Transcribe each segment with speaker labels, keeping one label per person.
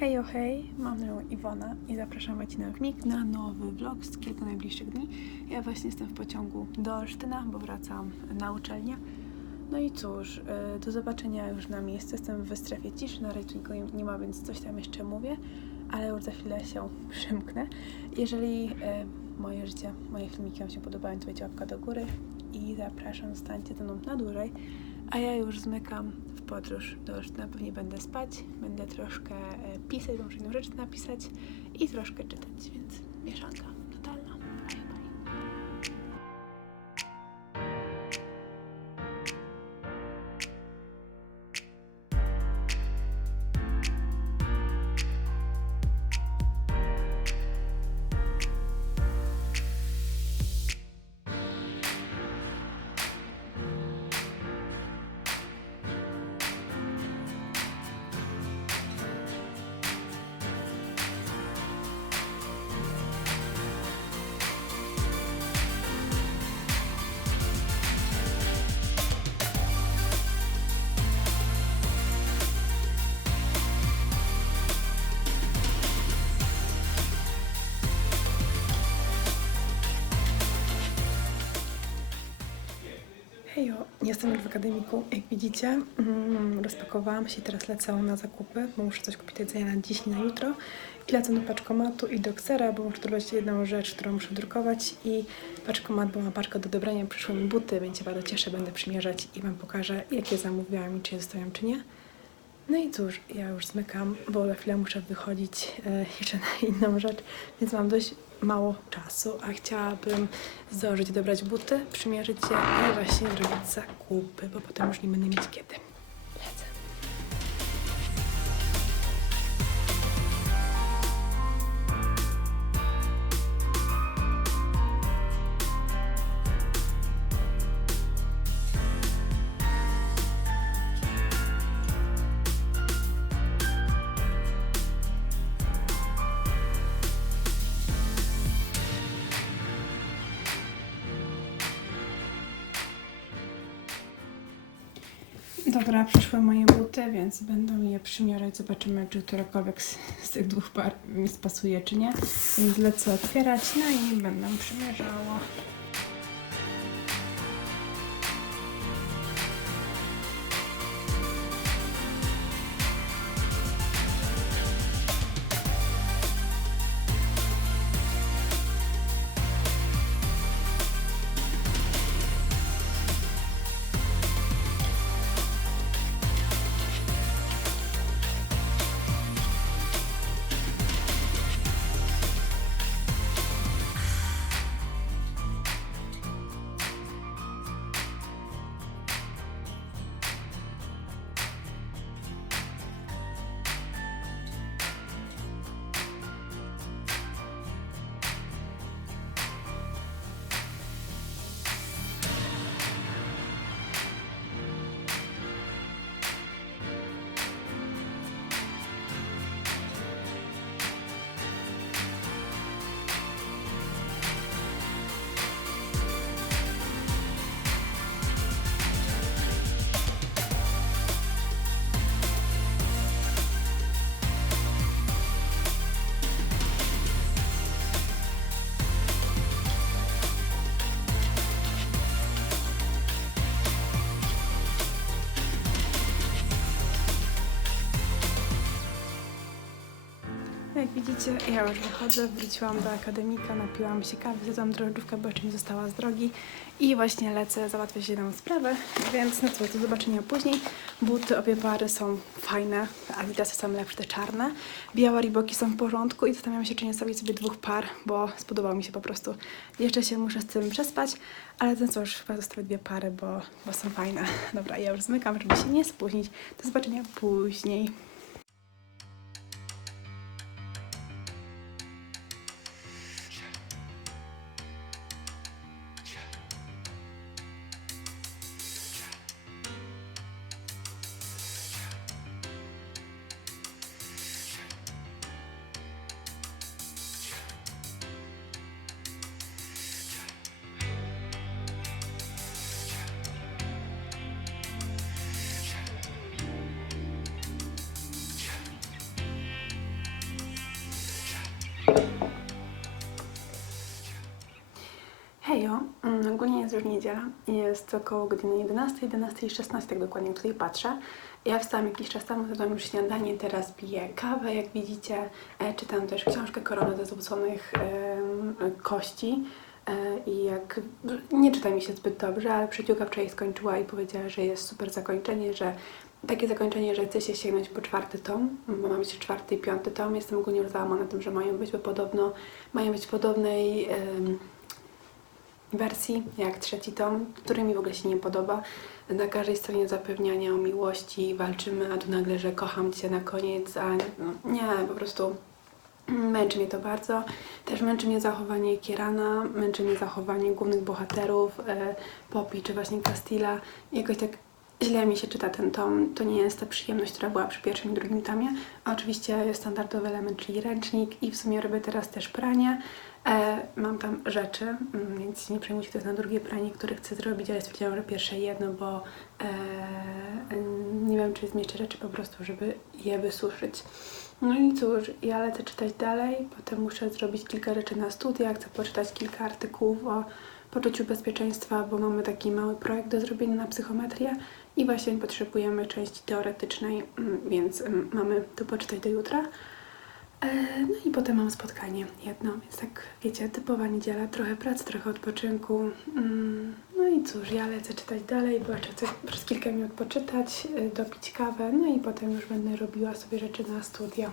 Speaker 1: Hej, o hej, mam na imię Iwona i zapraszam Cię na Mik na nowy vlog z kilku najbliższych dni. Ja właśnie jestem w pociągu do Olsztyna, bo wracam na uczelnię. No i cóż, y, do zobaczenia już na miejscu. Jestem w strefie ciszy, na razie nie ma, więc coś tam jeszcze mówię, ale już za chwilę się przymknę. Jeżeli y, moje życie, moje filmiki Wam się podobają, to dajcie łapka do góry i zapraszam, zostańcie ze mną na dłużej. A ja już zmykam w podróż do Olsztyna. Pewnie będę spać, będę troszkę e, pisać, muszę inną rzecz napisać i troszkę czytać, więc mieszanka jestem już w akademiku. Jak widzicie, mm, rozpakowałam się i teraz lecę na zakupy, bo muszę coś kupić do jedzenia na dziś i na jutro. I lecę do paczkomatu i do ksera, bo muszę drukować jedną rzecz, którą muszę drukować i paczkomat, bo ma paczkę do dobrania, przyszły mi buty, więc się bardzo cieszę, będę przymierzać i Wam pokażę, jakie zamówiłam i czy je zostawiam, czy nie. No i cóż, ja już zmykam, bo za chwilę muszę wychodzić e, jeszcze na inną rzecz, więc mam dość mało czasu, a chciałabym zdążyć dobrać buty, przymierzyć je i właśnie zrobić zakupy, bo potem już nie będę mieć kiedy. Dobra, przyszły moje buty, więc będą je przymierać. Zobaczymy, czy którakolwiek z, z tych dwóch par mi spasuje, czy nie. Więc lecę otwierać, no i będę przymierzała. Widzicie, ja już wychodzę, wróciłam do akademika, napiłam się kawy, zjadłam drożdżówkę, bo jeszcze mi została z drogi i właśnie lecę załatwiać jedną sprawę, więc no co, do zobaczenia później. Buty, obie pary są fajne, Adidasy są lepsze, te czarne. Białe riboki są w porządku i zastanawiam się, czy nie sobie dwóch par, bo spodobało mi się po prostu. Jeszcze się muszę z tym przespać, ale no cóż, chyba zostawię dwie pary, bo, bo są fajne. Dobra, ja już zmykam, żeby się nie spóźnić. Do zobaczenia później. Hejo, mm, ogólnie jest już niedziela, jest około godziny 11, 11 i 16, tak dokładnie tutaj patrzę. Ja wstałam jakiś czas temu, zjadłam już śniadanie, teraz piję kawę, jak widzicie. E, czytam też książkę Korona ze zwróconych em, kości. E, I jak nie czyta mi się zbyt dobrze, ale przyjaciółka wczoraj skończyła i powiedziała, że jest super zakończenie, że takie zakończenie, że chce się sięgnąć po czwarty tom, bo ma być czwarty i piąty tom. Jestem ogólnie już załamana tym, że mają być, bo podobno mają być w podobnej wersji jak trzeci tom, który mi w ogóle się nie podoba. Na każdej stronie zapewniania o miłości walczymy, a tu nagle, że kocham Cię na koniec, a no, nie, po prostu męczy mnie to bardzo. Też męczy mnie zachowanie Kierana, męczy mnie zachowanie głównych bohaterów, e, Poppy czy właśnie Castilla. Jakoś tak źle mi się czyta ten tom. To nie jest ta przyjemność, która była przy pierwszym i drugim tomie. A oczywiście jest standardowy element, czyli ręcznik i w sumie robię teraz też pranie. E, mam tam rzeczy, mm, więc nie przejmuj się, to jest na drugie pranie, które chcę zrobić, ale stwierdziłam, że pierwsze jedno, bo e, nie wiem, czy zmieszczę rzeczy po prostu, żeby je wysuszyć. No i cóż, ja lecę czytać dalej, potem muszę zrobić kilka rzeczy na studiach, chcę poczytać kilka artykułów o poczuciu bezpieczeństwa, bo mamy taki mały projekt do zrobienia na psychometrię i właśnie potrzebujemy części teoretycznej, mm, więc mm, mamy to poczytać do jutra. E, No i potem mam spotkanie jedno, więc tak wiecie, typowa niedziela, trochę pracy, trochę odpoczynku. Mm, No i cóż, ja lecę czytać dalej, bo jeszcze chcę przez kilka minut poczytać, y, dopić kawę, no i potem już będę robiła sobie rzeczy na studia.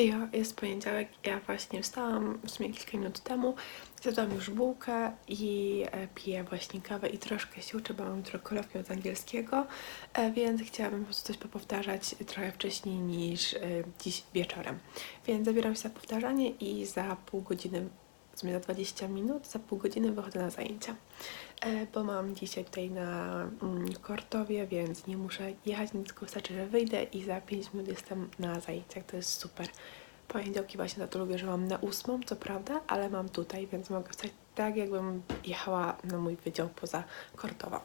Speaker 1: Hejo, jest poniedziałek, ja właśnie wstałam w sumie kilka minut temu, zjadłam już bułkę i e, piję właśnie kawę i troszkę się uczę, bo mam jutro kolokwium z angielskiego, e, więc chciałabym po prostu coś popowtarzać trochę wcześniej niż e, dziś wieczorem. Więc zabieram się za powtarzanie i za pół godziny, w sumie za 20 minut, za pół godziny wychodzę na zajęcia. E, bo mam dzisiaj tutaj na mm, Kortowie, więc nie muszę jechać, nic wystarczy, że wyjdę i za 5 minut jestem na zajęciach, to jest super. Poniedziałki właśnie za to lubię, że mam na ósmą, co prawda, ale mam tutaj, więc mogę wstać tak, jakbym jechała na mój wydział poza Kortowa.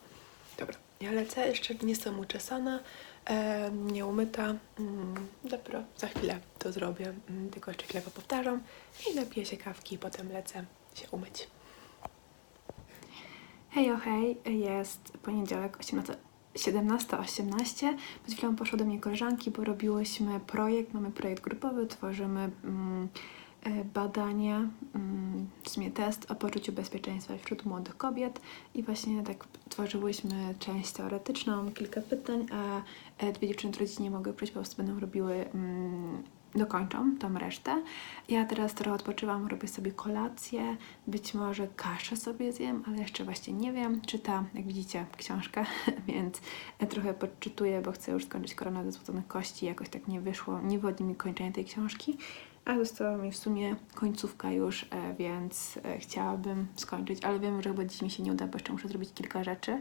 Speaker 1: Dobra, ja lecę, jeszcze nie jestem uczesana, e, nie umyta. Mm, dopiero za chwilę to zrobię, mm, tylko jeszcze chwilę powtarzam i napiję się kawki potem lecę się umyć. Hej, hej, jest poniedziałek 18 17.18. Przed chwilą poszło do mnie koleżanki, bo robiłyśmy projekt, mamy projekt grupowy, tworzymy mm, e, badanie, mm, w sumie test o poczuciu bezpieczeństwa wśród młodych kobiet i właśnie tak tworzyłyśmy część teoretyczną, kilka pytań, a e, dwie dziewczyny, które dziś nie mogły przyjść, po prostu będą robiły, mm, dokończą tą resztę. Ja teraz trochę odpoczywam, robię sobie kolację, być może kaszę sobie zjem, ale jeszcze właśnie nie wiem. Czytam, jak widzicie, książkę, więc trochę podczytuję, bo chcę już skończyć Koronę ze złoconych kości. Jakoś tak nie wyszło, nie wodzi mi kończenie tej książki, a została mi w sumie końcówka już, e, więc e, chciałabym skończyć, ale wiem, że chyba dziś mi się nie uda, bo jeszcze muszę zrobić kilka rzeczy.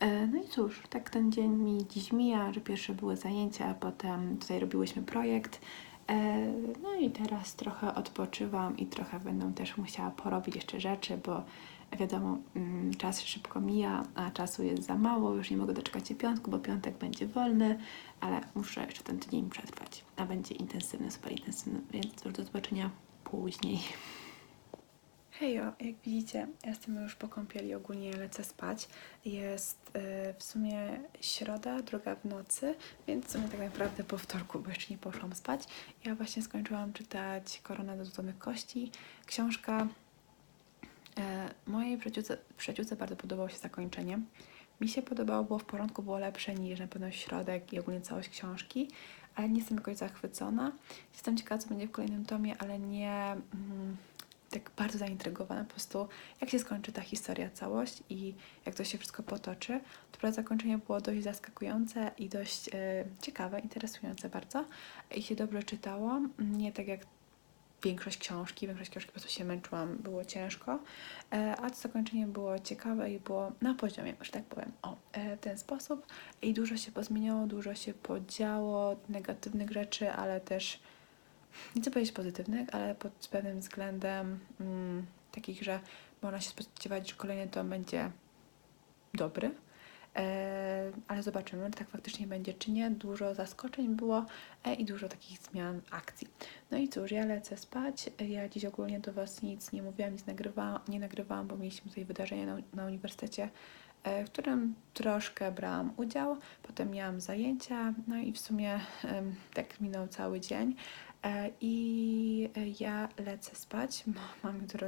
Speaker 1: E, No i cóż, tak ten dzień mi dziś mija, że pierwsze były zajęcia, a potem tutaj robiłyśmy projekt. E, No i teraz trochę odpoczywam i trochę będę też musiała porobić jeszcze rzeczy, bo wiadomo, mm, czas szybko mija, a czasu jest za mało. Już nie mogę doczekać się piątku, bo piątek będzie wolny, ale muszę jeszcze ten tydzień przetrwać. A będzie intensywny, super intensywny, więc już do zobaczenia później. Hejo, jak widzicie, jestem już po kąpieli, ogólnie lecę spać. Jest y, w sumie środa, druga w nocy, więc w sumie tak naprawdę po wtorku, bo jeszcze nie poszłam spać. Ja właśnie skończyłam czytać Korona do złotych kości. Książka e, mojej przyjaciółce, przyjaciółce bardzo podobało się zakończenie. Mi się podobało, było w porządku, było lepsze niż na pewno środek i ogólnie całość książki, ale nie jestem jakoś zachwycona. Jestem ciekawa, co będzie w kolejnym tomie, ale nie... Mm, bardzo zaintrygowana po prostu, jak się skończy ta historia, całość i jak to się wszystko potoczy. To prawda, zakończenie było dość zaskakujące i dość e, ciekawe, interesujące bardzo i się dobrze czytało. Nie tak jak większość książki, większość książki po prostu się męczyłam, było ciężko, e, a to zakończenie było ciekawe i było na poziomie, że tak powiem, o, e, w ten sposób i dużo się pozmieniało, dużo się podziało, negatywnych rzeczy, ale też nie chcę powiedzieć pozytywnych, ale pod pewnym względem mm, takich, że można się spodziewać, że kolejny tom będzie dobry. E, ale zobaczymy, czy tak faktycznie będzie, czy nie. Dużo zaskoczeń było e, i dużo takich zmian akcji. No i cóż, ja lecę spać. Ja dziś ogólnie do Was nic nie mówiłam, nic nagrywałam, nie nagrywałam, bo mieliśmy tutaj wydarzenie na, na uniwersytecie, e, w którym troszkę brałam udział. Potem miałam zajęcia, no i w sumie em, tak minął cały dzień. E, I e, ja lecę spać, mam jutro,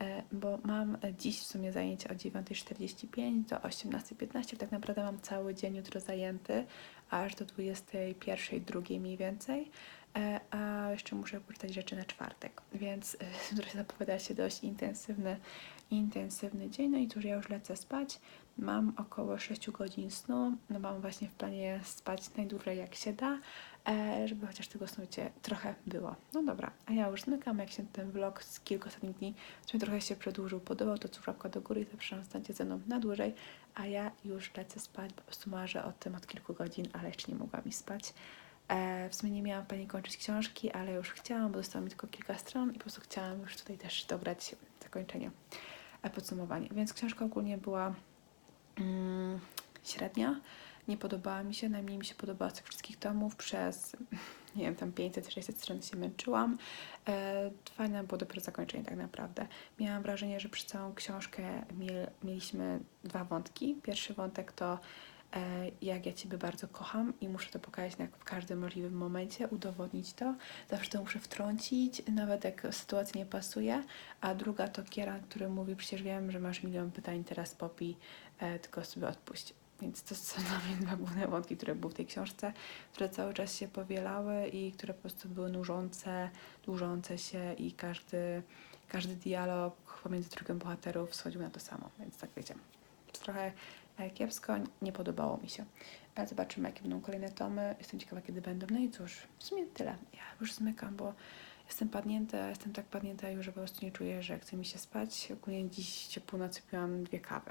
Speaker 1: e, bo mam dziś w sumie zajęcie o 9.45 do 18.15. Tak naprawdę mam cały dzień jutro zajęty, aż do 21.00, drugiej mniej więcej. A jeszcze muszę poczytać rzeczy na czwartek, więc jutro zapowiada się dość intensywny, intensywny dzień. No i cóż, ja już lecę spać. Mam około 6 godzin snu. No mam właśnie w planie spać najdłużej jak się da, żeby chociaż tego snu trochę było. No dobra, a ja już zmykam, jak się ten vlog z kilku ostatnich dni sumie trochę się przedłużył, podobał, to cóż, do góry i zapraszam, stańcie ze mną na dłużej, a ja już lecę spać, po prostu marzę o tym od kilku godzin, ale jeszcze nie mogłam mi spać. E, w sumie nie miałam pani kończyć książki, ale już chciałam, bo zostało mi tylko kilka stron i po prostu chciałam już tutaj też dobrać zakończenie, e, podsumowanie. Więc książka ogólnie była mm, średnia, nie podobała mi się, najmniej mi się podobała z tych wszystkich tomów przez, nie wiem, tam 500-600 stron się męczyłam. E, fajne było dopiero zakończenie tak naprawdę. Miałam wrażenie, że przez całą książkę miel, mieliśmy dwa wątki. Pierwszy wątek to e, jak ja Ciebie bardzo kocham i muszę to pokazać na, w każdym możliwym momencie, udowodnić to. Zawsze to muszę wtrącić, nawet jak sytuacja nie pasuje. A druga to Kieran, który mówi, przecież wiem, że masz milion pytań, teraz popij, e, tylko sobie odpuść. Więc to są dla mnie dwa główne wątki, które były w tej książce, które cały czas się powielały i które po prostu były nużące, dłużące się i każdy, każdy dialog pomiędzy trójką bohaterów schodził na to samo. Więc tak wiecie, trochę e, kiepsko, nie podobało mi się. Ale zobaczymy, jakie będą kolejne tomy. Jestem ciekawa, kiedy będą. No i cóż, w sumie tyle. Ja już zmykam, bo jestem padnięta, jestem tak padnięta już, że po prostu nie czuję, że chce mi się spać. Ogólnie dziś o północy piłam dwie kawy.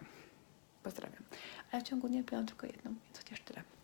Speaker 1: Pozdrawiam. Ale w ciągu dnia piłam tylko jedną, więc chociaż tyle.